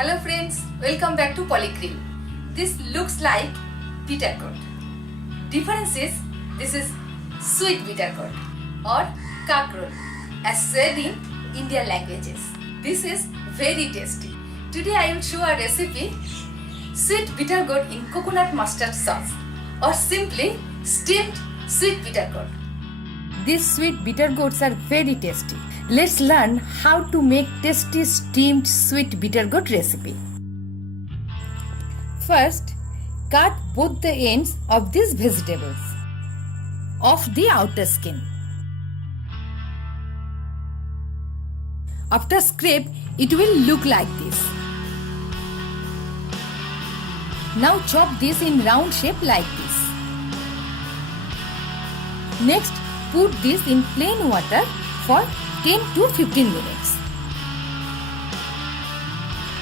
Hello friends, welcome back to PoliGrill. This looks like bitter gourd. Difference is this is sweet bitter gourd or Kakrol as said in Indian languages. This is very tasty. Today I will show a recipe sweet bitter gourd in coconut mustard sauce or simply steamed sweet bitter gourd. These sweet bitter gourds are very tasty. Let's learn how to make tasty steamed sweet bitter gourd recipe. First, cut both the ends of these vegetables off the outer skin. After scrape, it will look like this. Now chop this in round shape like this. Next, put this in plain water for 10 to 15 minutes.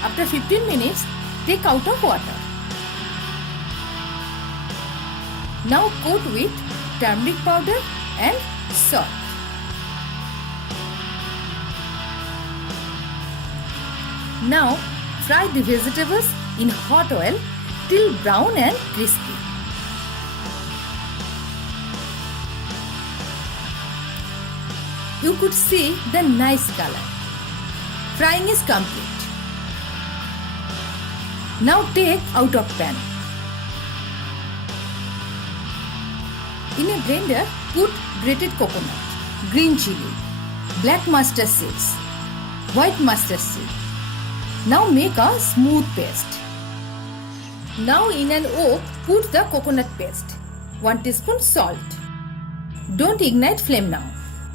After 15 minutes, take out of water. Now coat with turmeric powder and salt. Now fry the vegetables in hot oil till brown and crispy. You could see the nice color. Frying is complete. Now take out of pan. In a blender, put grated coconut, green chili, black mustard seeds, white mustard seed. Now make a smooth paste. Now in an wok, put the coconut paste, 1 teaspoon salt. Don't ignite flame now.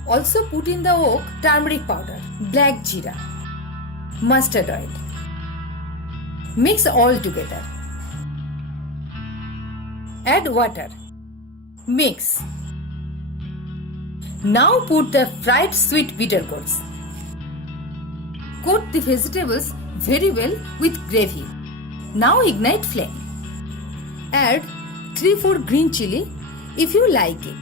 Also put in the wok turmeric powder, black jeera, mustard oil. Mix all together. Add water. Mix. Now put the fried sweet bitter gourds. Coat the vegetables very well with gravy. Now ignite flame. Add 3-4 green chili if you like it.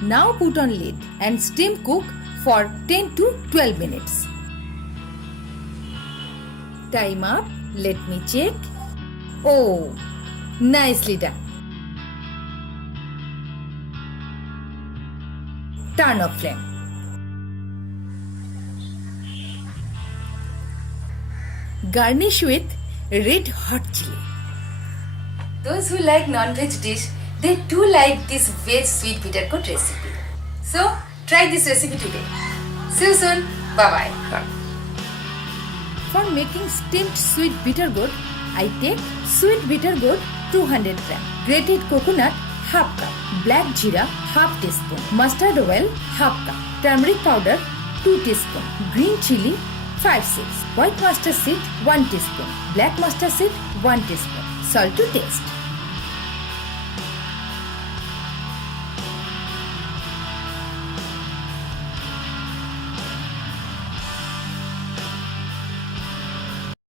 Now put on lid and steam cook for 10 to 12 minutes. Time up. Let me check. Oh, nicely done. Turn off flame. Garnish with red hot chili. Those who like non-veg dish, they do like this veg sweet bitter gourd recipe. So try this recipe today. See you soon. Bye bye. For making steamed sweet bitter gourd, I take sweet bitter gourd 200 gram, grated coconut half cup, black jeera half teaspoon, mustard oil half cup, turmeric powder 2 teaspoon, green chili 5 seeds, white mustard seed 1 teaspoon, black mustard seed 1 teaspoon, salt to taste.